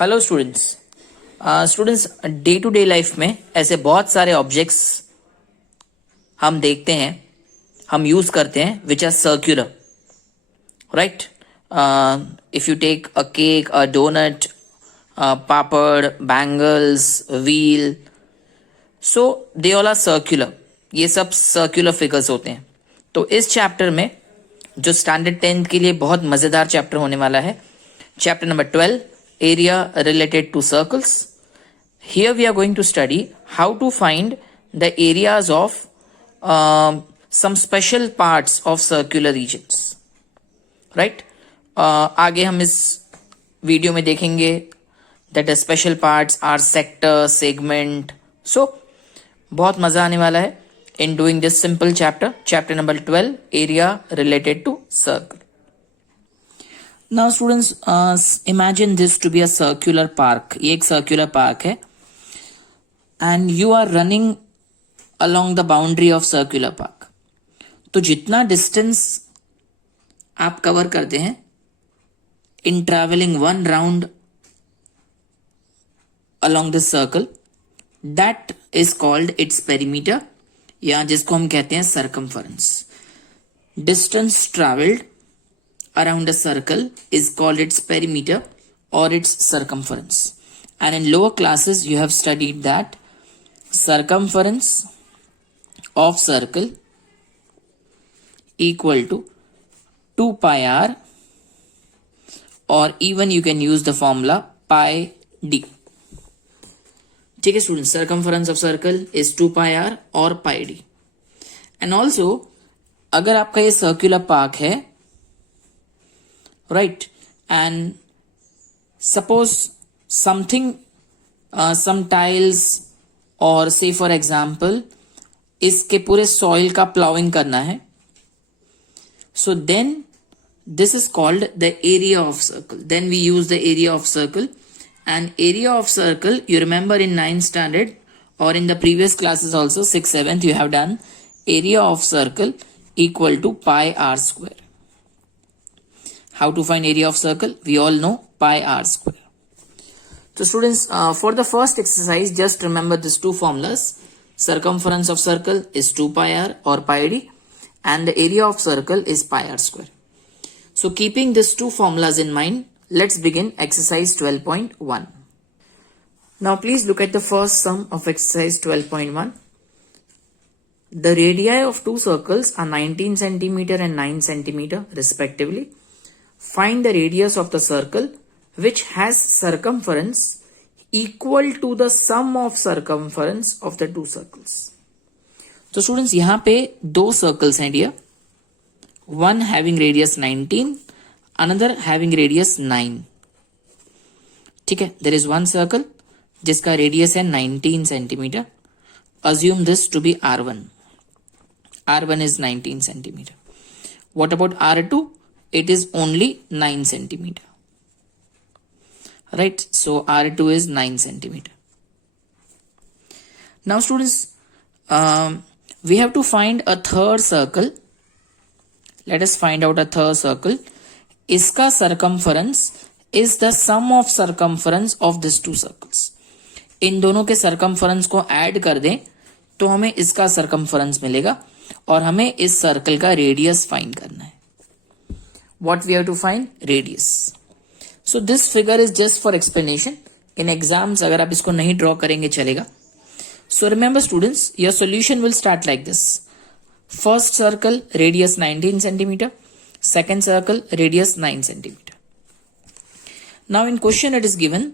Hello students. Students, day to day life में ऐसे बहुत सारे ऑब्जेक्ट्स हम देखते हैं, हम यूज करते हैं which are circular, right? If you take a cake, a donut, papad, bangles, wheel, so they all are circular. ये सब सर्क्यूलर फिगर्स होते हैं। तो इस चैप्टर में जो स्टैंडर्ड 10th के लिए बहुत मजेदार चैप्टर होने वाला है, chapter number 12, area related to circles. Here we are going to study how to find the areas of some special parts of circular regions, right? आगे हम इस वीडियो में देखेंगे that the special parts are sector, segment. So बहुत मजा आने वाला है in doing this simple chapter number 12, area related to circle. Now students, imagine this to be a circular park. ये एक circular park है and you are running along the boundary of circular park. तो जितना distance आप cover करते हैं in traveling one round along this circle, that is called its perimeter, या जिसको हम कहते हैं circumference. Distance traveled around a circle is called its perimeter or its circumference. And in lower classes you have studied that circumference of circle equal to 2 pi r, or even you can use the formula pi d. ठीक है student, circumference of circle is 2 pi r or pi d. And also अगर आपका ये circular park है, right, and suppose something, some tiles, or say for example इसके पूरे soil का plowing करना है, so then this is called the area of circle. Then we use the area of circle. And area of circle, you remember in 9th standard or in the previous classes also 6th 7th you have done area of circle equal to pi r square. How to find area of circle? We all know pi r square. So students, for the first exercise, just remember these two formulas. Circumference of circle is 2 pi r or pi d, and the area of circle is pi r square. So keeping these two formulas in mind, let's begin exercise 12.1. Now please look at the first sum of exercise 12.1. The radii of two circles are 19 centimeter and 9 centimeter respectively. Find the radius of the circle which has circumference equal to the sum of circumference of the two circles. तो students यहाँ पे दो circles हैं dear, one having radius 19, another having radius 9. ठीक है, there is one circle जिसका radius है 19 centimetre. Assume this to be R1. R1 is 19 centimeter. What about R2? It is only 9 centimeter. Right? So R2 is 9 centimeter. Now students, we have to find a third circle. Let us find out a third circle. इसका circumference is the sum of circumference of these two circles. इन दोनों के circumference को add कर दें तो हमें इसका circumference मिलेगा और हमें इस सर्कल का रेडियस फाइंड करना है. What we have to find? Radius. So this figure is just for explanation. In exams अगर आप इसको नहीं ड्रॉ करेंगे चलेगा. So remember students, your solution will start like this. First circle radius 19 centimeter, second circle radius 9 centimeter. Now in question it is given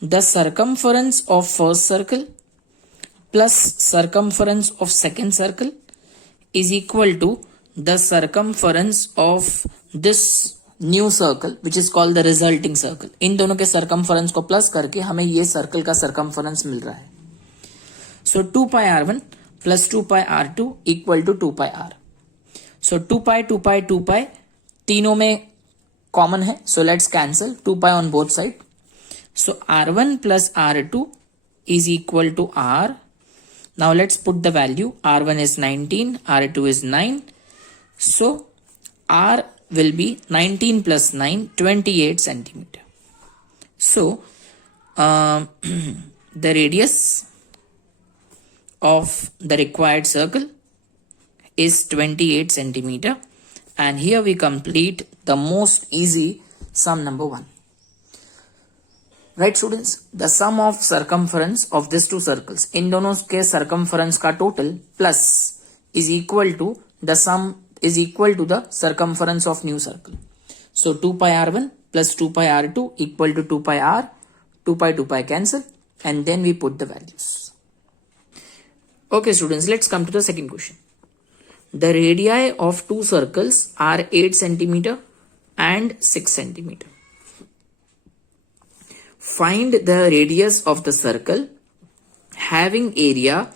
the circumference of first circle plus circumference of second circle is equal to the circumference of this new circle which is called the resulting circle. इन दोनों के circumference को plus करके हमें ये circle का circumference मिल रहा है. So 2 pi r1 plus 2 pi r2 equal to 2 pi r. So 2 pi 2 pi 2 pi तीनों में कॉमन है, so let's cancel 2 pi on both side. So r1 plus r2 is equal to r. Now let's put the value. R1 is 19, R2 is 9. So R will be 19 plus 9, 28 centimeter. So the radius of the required circle is 28 centimeter, and here we complete the most easy sum number 1. Right students, the sum of circumference of these two circles, इन दोनों के circumference का total plus is equal to the sum is equal to the circumference of new circle. So 2 pi r1 plus 2 pi r2 equal to 2 pi r, 2 pi cancel, and then we put the values. Okay students, let's come to the second question. The radii of two circles are 8 centimeter and 6 centimeter. Find the radius of the circle having area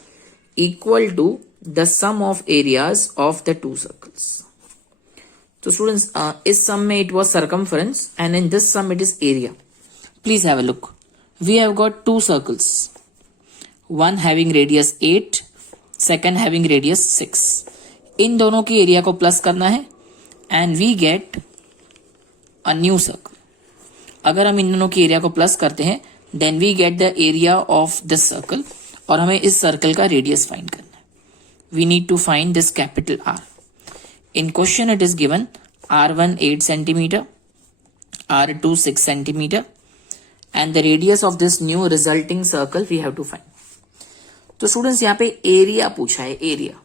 equal to the sum of areas of the two circles. So students, इस sum में it was circumference and in this sum it is area. Please have a look. We have got two circles. One having radius 8, second having radius 6. इन दोनों की area को plus करना है and we get a new circle. अगर हम इन दोनों की area को प्लस करते हैं then we get the area of this circle, और हमें इस सर्कल का रेडियस फाइंड करना है. We need to find this capital R. In question it is given r1 8 centimetre, r2 6 centimetre, and the radius of this new resulting circle we have to find. तो students यहाँ पे area पूछा है. Area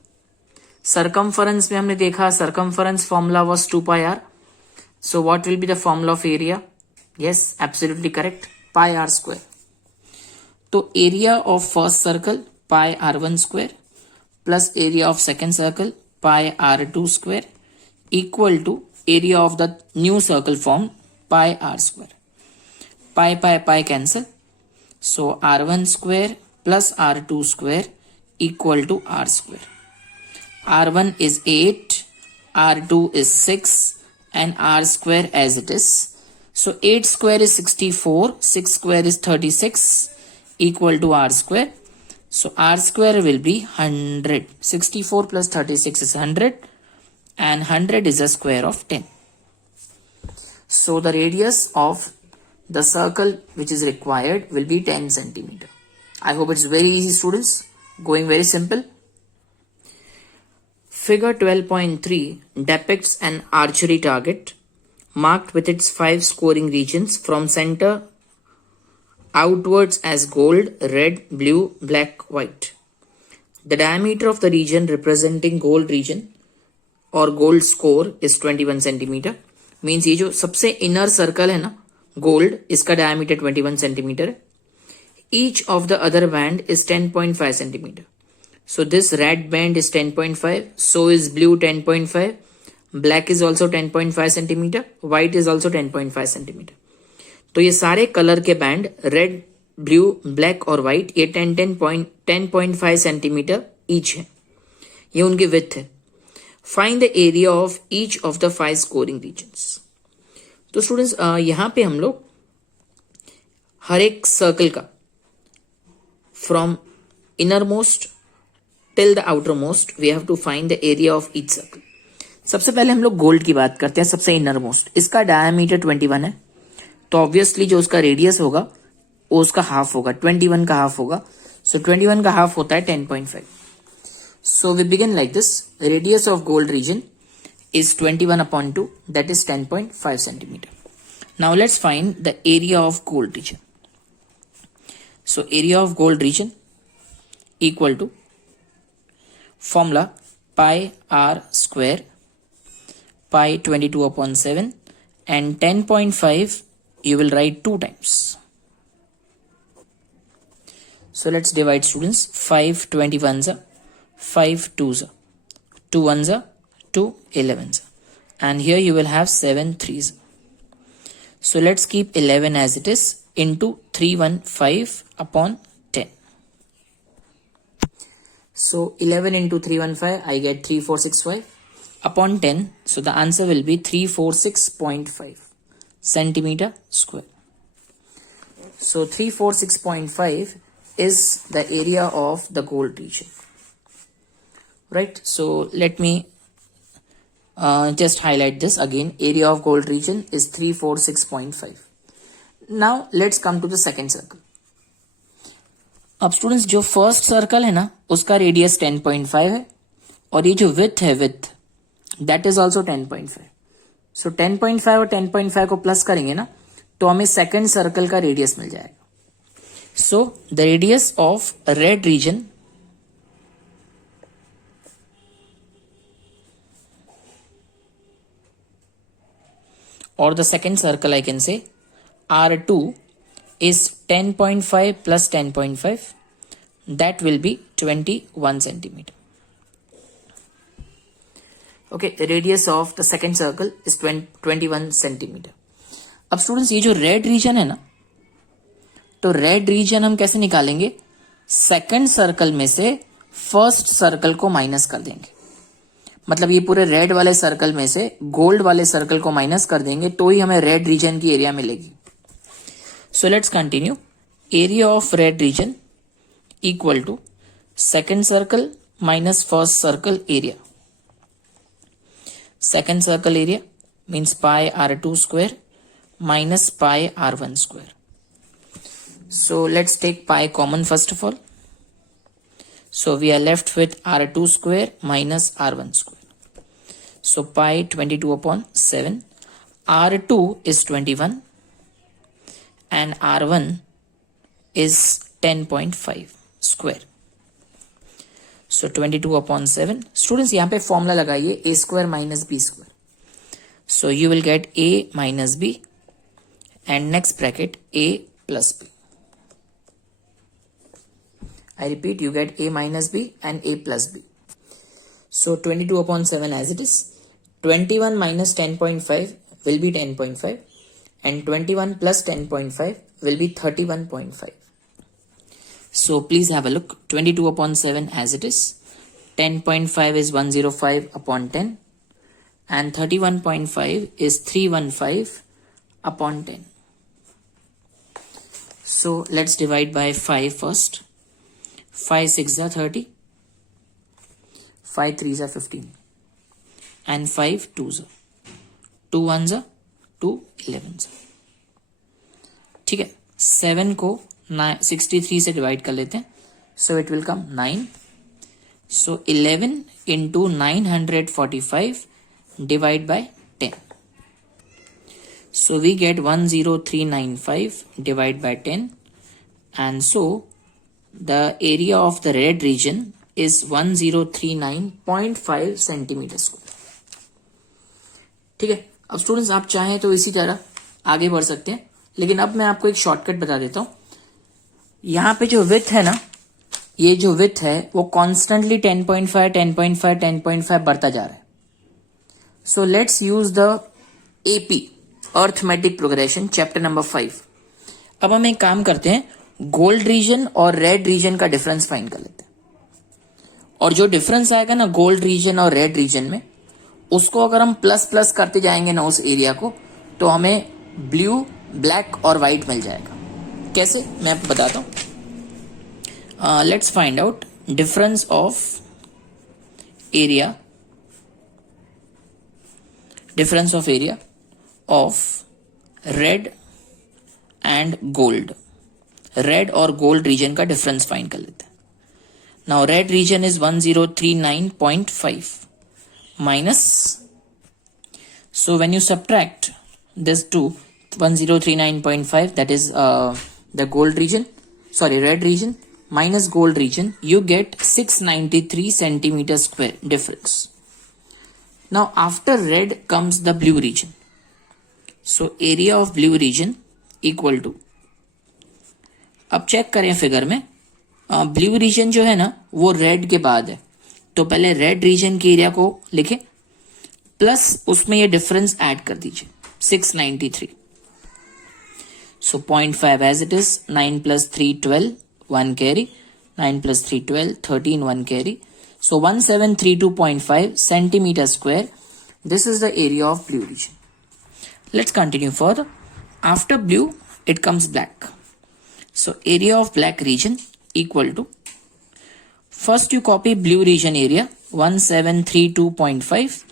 circumference में हमने देखा circumference formula was 2 pi r. So what will be the formula of area? Yes, absolutely correct. Pi r square. तो area of first circle pi r1 square plus area of second circle pi r2 square equal to area of the new circle formed pi r square. Pi cancel. So r1 square plus r2 square equal to r square. r1 is 8, r2 is 6, and r square as it is. So 8 square is 64, 6 square is 36 equal to r square. So r square will be 100. 64 plus 36 is 100 and 100 is a square of 10. So the radius of the circle which is required will be 10 centimeter. I hope it's very easy students, going very simple. Figure 12.3 depicts an archery target marked with its 5 scoring regions from center outwards as gold, red, blue, black, white. The diameter of the region representing gold region or gold score is 21 centimeter. Means ये जो सबसे inner circle है ना gold, इसका diameter 21 centimeter है. Each of the other band is 10.5 centimeter. So this red band is 10.5, so is blue 10.5. Black is also 10.5 centimeter, white is also 10.5 centimeter. तो ये सारे कलर के बैंड रेड, ब्लू, ब्लैक और white ये 10.5 centimetre each है. ये उनकी width है. Find the area of each of the 5 scoring regions. तो स्टूडेंट्स यहाँ पे हम लोग हर एक सर्कल का from innermost till the outermost we have to find the area of each circle. सबसे पहले हम लोग गोल्ड की बात करते हैं. सबसे इनर मोस्ट, इसका डायमीटर 21 है, तो ऑब्वियसली जो उसका रेडियस होगा वो उसका हाफ होगा, 21 का हाफ होगा. सो 21 का हाफ होता है 10.5. So we begin like this. Radius of gold region is 21/2, that is 10.5 centimeter. Now let's find the area of gold region. So area of gold region equal to formula pi r square pi 22/7 and 10.5 you will write 2 times. So let's divide students. 5 21s are 5 2s are 2 1s are 2 11s are, and here you will have 7 3s. So let's keep 11 as it is into 315/10. So 11 into 315 I get 3465 upon 10. So the answer will be 346.5 centimeter square. So 346.5 is the area of the gold region, right? So let me just highlight this again. Area of gold region is 346.5. Now let's come to the second circle. अब students जो first circle है ना उसका radius 10.5 है और ये जो with है विथ दैट इज ऑल्सो 10.5. सो 10.5 और 10.5 को प्लस करेंगे ना तो हमें सेकेंड सर्कल का रेडियस मिल जाएगा. So the radius of red reason or the second circle I can say R2 is 10.5 plus 10.5 that will be 21 centimeter. Okay, radius of the second circle is 21 centimeter. अब students ये जो red region है ना तो red region हम कैसे निकालेंगे, second circle में से फर्स्ट सर्कल को माइनस कर देंगे. मतलब ये पूरे रेड वाले सर्कल में से गोल्ड वाले सर्कल को माइनस कर देंगे तो ही हमें रेड रीजन की एरिया मिलेगी. So let's continue. Area of red region equal to second circle minus first circle area. Second circle area means pi R2 square minus pi R1 square. So let's take pi common first of all. So we are left with R2 square minus R1 square. So pi 22 upon 7. R2 is 21 and R1 is 10.5 square. So 22 upon 7. Students यहाँ पे formula लगाइए a square minus b square. So you will get a minus b and next bracket a plus b. I repeat, you get a minus b and a plus b. So 22 upon 7 as it is. 21 minus 10.5 will be 10.5 and 21 plus 10.5 will be 31.5. So please have a look. 22 upon 7 as it is. 10.5 is 105 upon 10 and 31.5 is 315 upon 10. So let's divide by 5 first. 5 6 are 30, 5 3s are 15 and 5 2s are 2 1s are 2 11s are. ठीक है, 7 को 63 से divide कर लेते हैं. So it will come 9. So 11 into 945 divide by 10. So we get 10395 divided by 10 and so the area of the red region is 1039.5 centimeter square. ठीक है, अब स्टूडेंट्स आप चाहें तो इसी तरह आगे बढ़ सकते हैं, लेकिन अब मैं आपको एक शॉर्टकट बता देता हूं. यहां पे जो विड्थ है ना, ये जो विड्थ है वो कॉन्स्टेंटली 10.5 10.5 10.5 बढ़ता जा रहा है. So let's use the AP arithmetic progression chapter number 5. अब हम एक काम करते हैं, गोल्ड रीजन और रेड रीजन का डिफरेंस फाइंड कर लेते हैं. और जो डिफरेंस आएगा ना गोल्ड रीजन और रेड रीजन में, उसको अगर हम प्लस प्लस करते जाएंगे ना उस एरिया को, तो हमें ब्लू ब्लैक और व्हाइट मिल जाएगा. कैसे, मैं आपको बताता हूं. Let's find out difference of area of red and gold. Red और गोल्ड रीजन का डिफरेंस फाइंड कर लेते हैं. Now red region is 1039.5 minus, so when you subtract this to 1039.5 that is the gold region, sorry red region minus gold region, you get 693 centimeter square difference. Now after red comes the blue region. So area of blue region equal to, अब check करें figure में, blue reason जो है ना वो red के बाद है, तो पहले रेड रीजन की एरिया को लिखें प्लस उसमें ये डिफरेंस ऐड कर दीजिए 693. सो 0.5 as it is, 9 plus 3 12 1 carry, 9 plus 3 12 13 1 carry. So 1732.5 centimeter square. This is the area of blue region. Let's continue further. After blue, it comes black. So area of black region equal to, first you copy blue region area 1732.5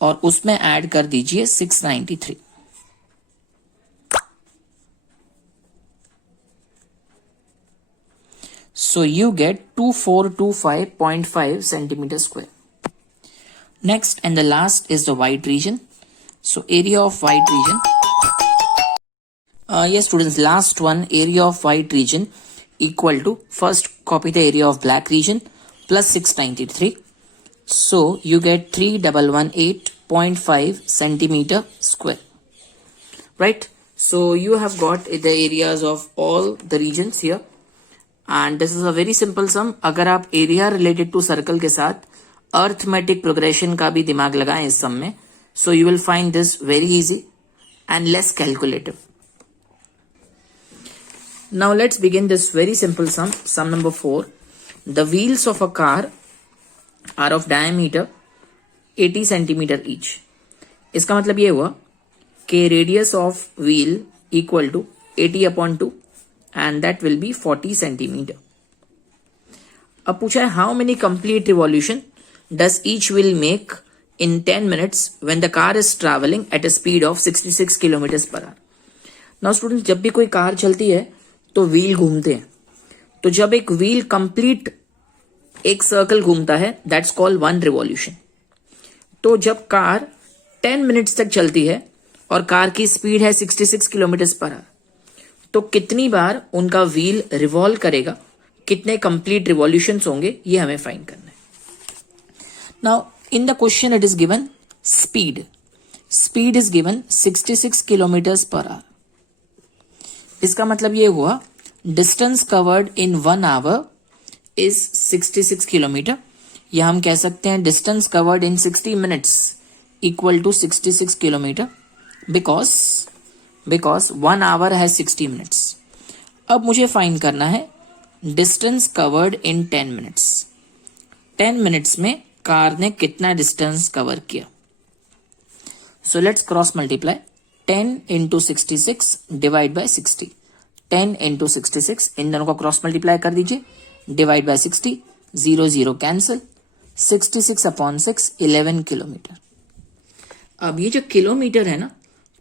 और उसमें add कर दीजिए 693. So you get 2425.5 centimeter square. Next and the last is the white region. So area of white region. Yes students, last one, area of white region equal to, first copy the area of black region, plus 693. So you get 3118.5 centimeter square. Right? So you have got the areas of all the regions here. And this is a very simple sum. अगर आप area related to circle के साथ arithmetic progression का भी दिमाग लगाएं इस सम में, so you will find this very easy and less calculative. Now let's begin this very simple sum. Sum number 4. The wheels of a car are of diameter 80 centimeter each. इसका मतलब ये हुआ कि radius of wheel equal to 80 upon 2 and that will be 40 centimeter. अब पूछा है how many complete revolution does each wheel make in 10 minutes when the car is traveling at a speed of 66 kilometers per hour. Now students, जब भी कोई car चलती है तो wheel घूमते हैं. तो जब एक व्हील कंप्लीट एक सर्कल घूमता है दैट्स कॉल्ड 1 रिवॉल्यूशन. तो जब कार 10 मिनट्स तक चलती है और कार की स्पीड है 66 किलोमीटर पर आवर, तो कितनी बार उनका व्हील रिवॉल्व करेगा, कितने कंप्लीट रिवॉल्यूशंस होंगे, ये हमें फाइंड करना है. Now in the question it is given speed is given 66 kilometre per hour. इसका मतलब ये हुआ distance covered in 1 hour is 66 kilometre, या हम कह सकते हैं distance covered in 60 minutes equal to 66 kilometre because 1 hour है 60 मिनट्स. अब मुझे फाइंड करना है distance covered in 10 minutes. 10 minutes में कार ने कितना डिस्टेंस कवर किया. So let's cross multiply. 10 into 66 divide by 60. 10 into 66, इन दोनों को क्रॉस मल्टीप्लाई कर दीजिए, divide by 60, 0 0 cancel, 66 upon 6 11 kilometre. अब ये जो किलोमीटर है ना,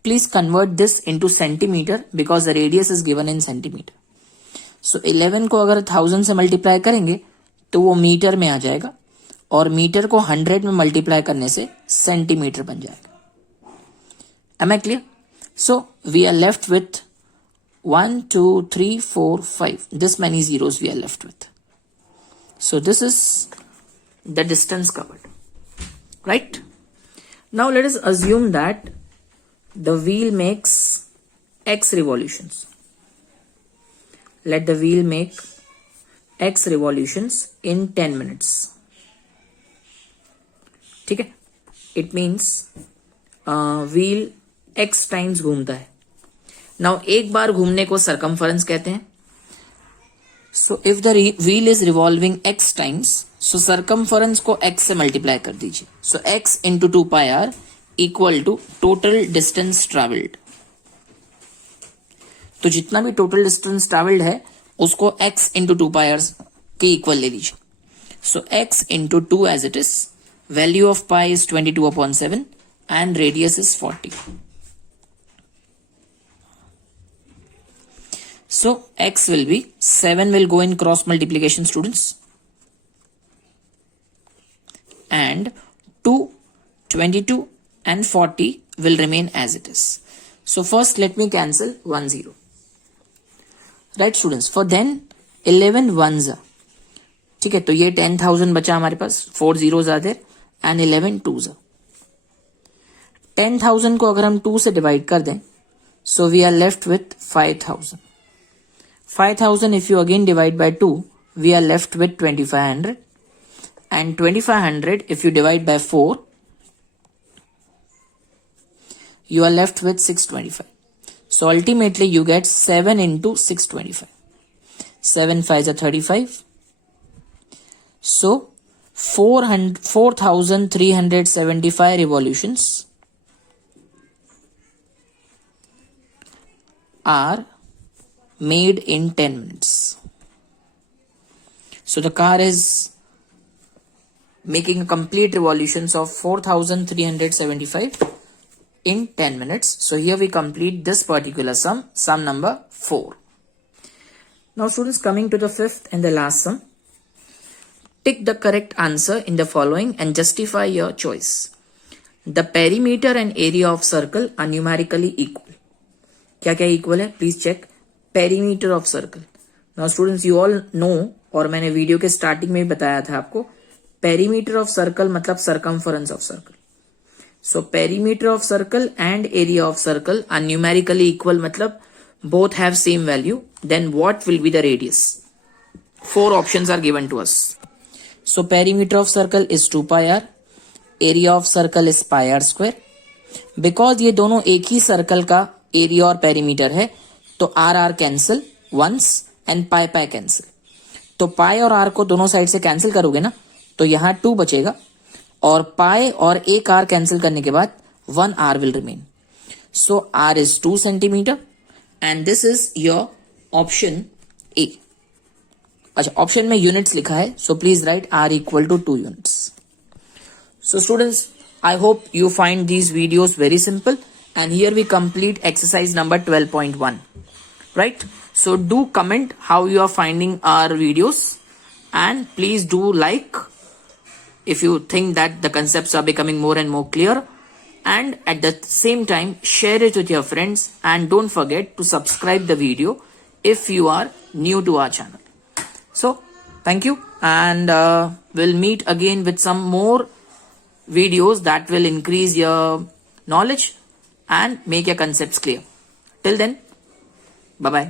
please convert this into centimetre because the radius is given in centimetre. So 11 को अगर 1000 से मल्टीप्लाई करेंगे तो वो मीटर में आ जाएगा, और मीटर को 100 में मल्टीप्लाई करने से सेंटीमीटर बन जाएगा. Am I clear? So we are left with 1, 2, 3, 4, 5. This many zeros we are left with. So this is the distance covered. Right? Now let us assume that the wheel makes X revolutions. Let the wheel make X revolutions in 10 minutes. ठीक है? It means wheel X times घूमता है. Now एक बार घूमने को circumference कहते हैं. So if the wheel is revolving X times, so circumference को X से मल्टीप्लाई कर दीजिए. So X into 2 pi R equal to total distance travelled. तो जितना भी टोटल डिस्टेंस ट्रेवल्ड है उसको X इंटू 2 पाई आर के इक्वल ले लीजिए. So X into 2 as it is, value of pi is 22/7 and radius is 40. So X will be 7 will go in cross multiplication students, and 2, 22 and 40 will remain as it is. So first let me cancel 1 0. Right students, for then 11 ones are. ठीक है, तो ये 10,000 बचा हमारे पास, 4 zeros are there and 11 twos are. 10,000 को अगर हम 2 से डिवाइड कर दें, so we are left with 5,000. 5,000 if you again divide by 2, we are left with 2,500. And 2,500 if you divide by 4, you are left with 625. So ultimately you get 7 into 625. 7 5s are 35. So 4,375 revolutions are made in 10 minutes. So the car is making complete revolutions of 4,375 in 10 minutes. So here we complete this particular sum number 4. Now students, coming to the fifth and the last sum. Tick the correct answer in the following and justify your choice. The perimeter and area of circle are numerically equal. क्या क्या equal है? Please check. Perimeter of circle. Now students, you all know, और मैंने video के starting में भी बताया था आपको, perimeter of circle मतलब circumference of circle. So perimeter of circle and area of circle are numerically equal मतलब both have same value. Then what will be the radius? 4 options are given to us. So perimeter of circle is 2 pi r, area of circle is pi r square. Because ये दोनों एक ही circle का area और perimeter है तो R R cancel once and pi pi cancel. तो pi और आर को दोनों साइड से कैंसिल करोगे ना तो यहाँ 2 बचेगा और पाई और एक आर कैंसिल करने के बाद 1 R will remain. So R is 2 centimetre and this is your option A. अच्छा, ऑप्शन में यूनिट्स लिखा है, so please write R equal to 2 units. So students, I hope you find these videos very simple, and here we complete exercise number 12.1, right? So do comment how you are finding our videos, and please do like if you think that the concepts are becoming more and more clear, and at the same time share it with your friends, and don't forget to subscribe the video if you are new to our channel. So thank you, and we'll meet again with some more videos that will increase your knowledge and make your concepts clear. Till then, bye bye.